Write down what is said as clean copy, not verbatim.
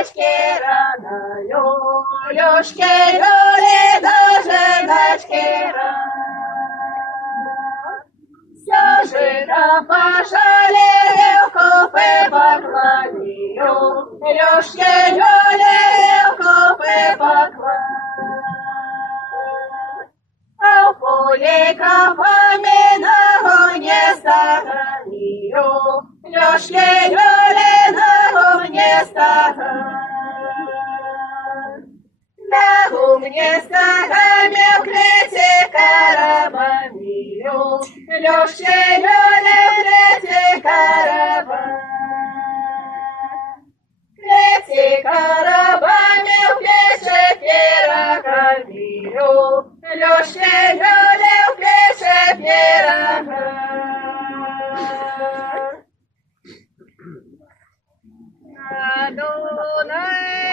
дочке раною, Лёшке Лёле даже дочке рано. Все жито пожалел, купы поклонил, Лёшке Лёле купы поклонил. А в поле копами ногу не стаганил, Лёшке Лёле ногу не стаган. Ногу мне стагами в клете карабанил, Лёшке Лёле в клете карабан. Клете карабами в клете пирогамию, Лёшке Лёле в клете пирога. Адонай